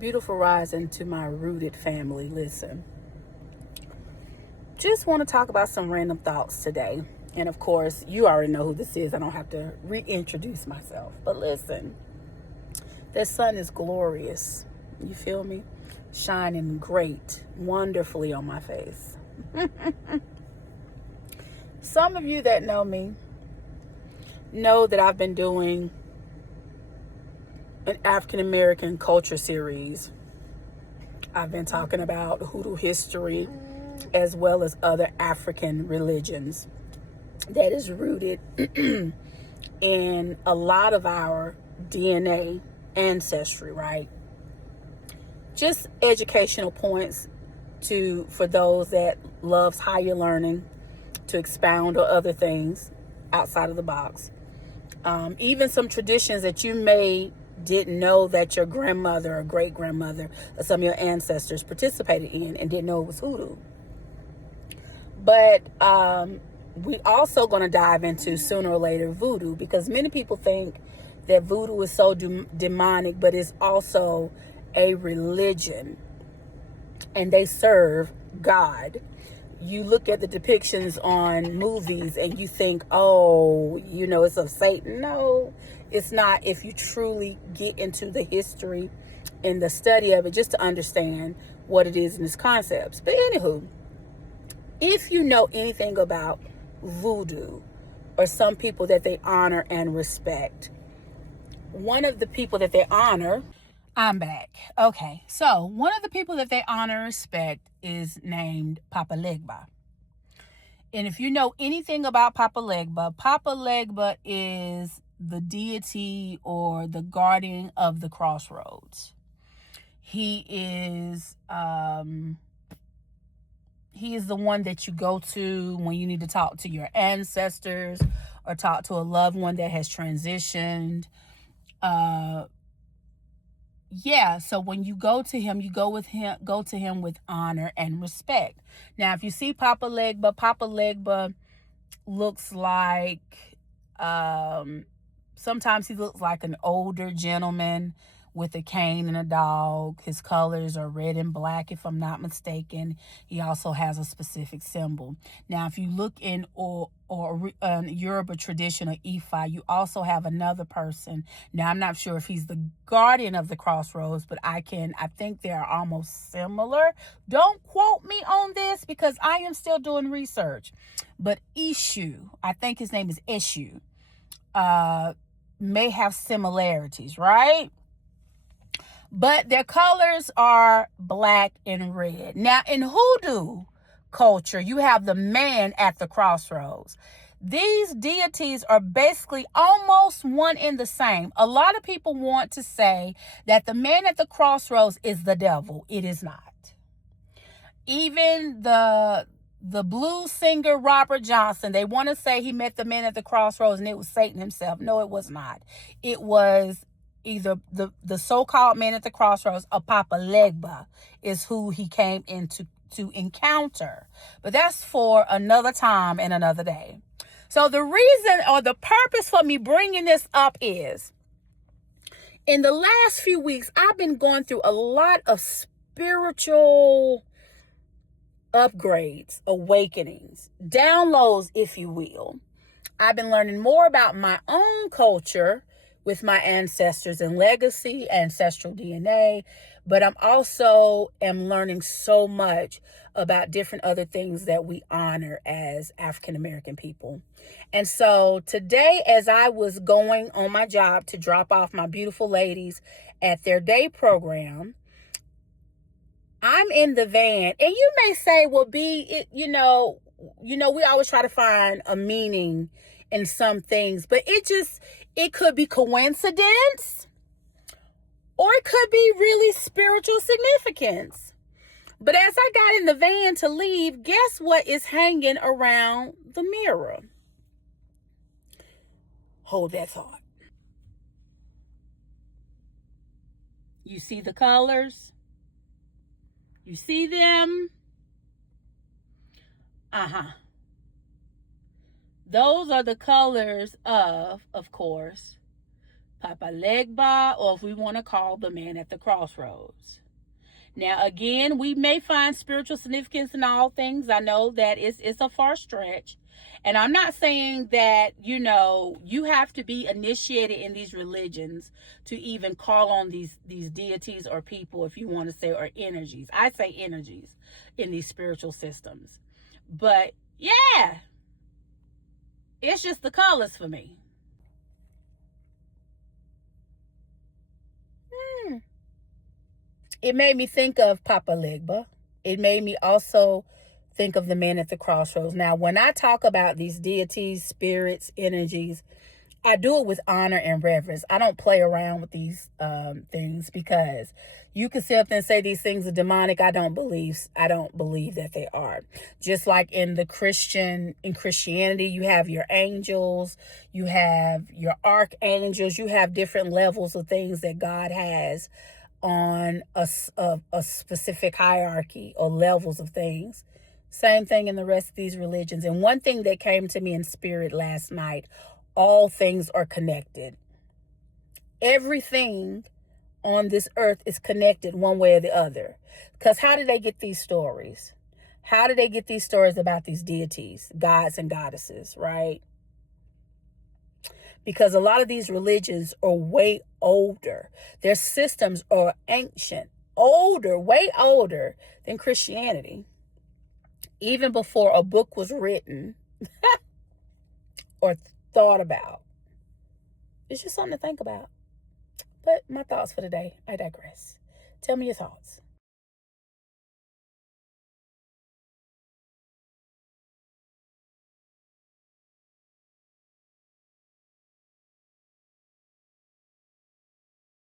Beautiful rising to my rooted family. Listen, just want to talk about some random thoughts today. And of course, you already know who this is. I don't have to reintroduce myself. But listen, the sun is glorious. You feel me? Shining great, wonderfully on my face. Some of you that know me know that I've been doing an African American culture series. I've been talking about hoodoo history as well as other African religions that is rooted in a lot of our DNA ancestry, right? Just educational points for those that loves higher learning, to expound on other things outside of the box. Even some traditions that you may didn't know that your grandmother or great grandmother or some of your ancestors participated in and didn't know it was hoodoo. But we also going to dive into sooner or later voodoo, because many people think that voodoo is so demonic, but it's also a religion and they serve God. You look at the depictions on movies and you think, oh, it's of Satan. No, it's not. If you truly get into the history and the study of it, just to understand what it is and its concepts. But anywho, if you know anything about voodoo or some people that they honor and respect, one of the people that they honor, I'm back. Okay, so one of the people that they honor and respect is named Papa Legba. And if you know anything about Papa Legba is the deity or the guardian of the crossroads. He is the one that you go to when you need to talk to your ancestors or talk to a loved one that has transitioned. So when you go to him, go to him with honor and respect. Now, if you see Papa Legba looks like, sometimes he looks like an older gentleman with a cane and a dog. His colors are red and black, if I'm not mistaken. He also has a specific symbol. Now, if you look in Yoruba tradition or Ifa, you also have another person. Now, I'm not sure if he's the guardian of the crossroads, but I think they are almost similar. Don't quote me on this because I am still doing research. But Ishu, I think his name is Eshu, may have similarities, right? But their colors are black and red. Now, in hoodoo culture, you have the man at the crossroads. These deities are basically almost one and the same. A lot of people want to say that the man at the crossroads is the devil. It is not. Even the blues singer Robert Johnson, they want to say he met the man at the crossroads and it was Satan himself. No, it was not. It was either the so-called man at the crossroads or Papa Legba is who he came into to encounter. But that's for another time and another day. So the reason or the purpose for me bringing this up is, in the last few weeks, I've been going through a lot of spiritual upgrades, awakenings, downloads, if you will. I've been learning more about my own culture with my ancestors and legacy, ancestral DNA, but I'm also learning so much about different other things that we honor as African American people. And so today, as I was going on my job to drop off my beautiful ladies at their day program, I'm in the van, and you may say, well, we always try to find a meaning in some things, but it could be coincidence or it could be really spiritual significance. But as I got in the van to leave, guess what is hanging around the mirror? Hold that thought. You see the colors? You see them? Those are the colors of course, Papa Legba, or if we want to call the man at the crossroads. Now, again, we may find spiritual significance in all things. I know that it's a far stretch. And I'm not saying that, you have to be initiated in these religions to even call on these deities or people, if you want to say, or energies. I say energies in these spiritual systems. But yeah, it's just the colors for me. It made me think of Papa Legba. It made me also think of the man at the crossroads. Now, when I talk about these deities, spirits, energies, I do it with honor and reverence. I don't play around with these things, because you can sit up and say these things are demonic. I don't believe that they are. Just like in Christianity, you have your angels, you have your archangels, you have different levels of things that God has on a specific hierarchy or levels of things. Same thing in the rest of these religions. And one thing that came to me in spirit last night, all things are connected. Everything on this earth is connected one way or the other. Because how did they get these stories? How did they get these stories about these deities, gods and goddesses, right? Because a lot of these religions are way older. Their systems are ancient, way older than Christianity. Even before a book was written or thought about. It's just something to think about. But my thoughts for today, I digress. Tell me your thoughts.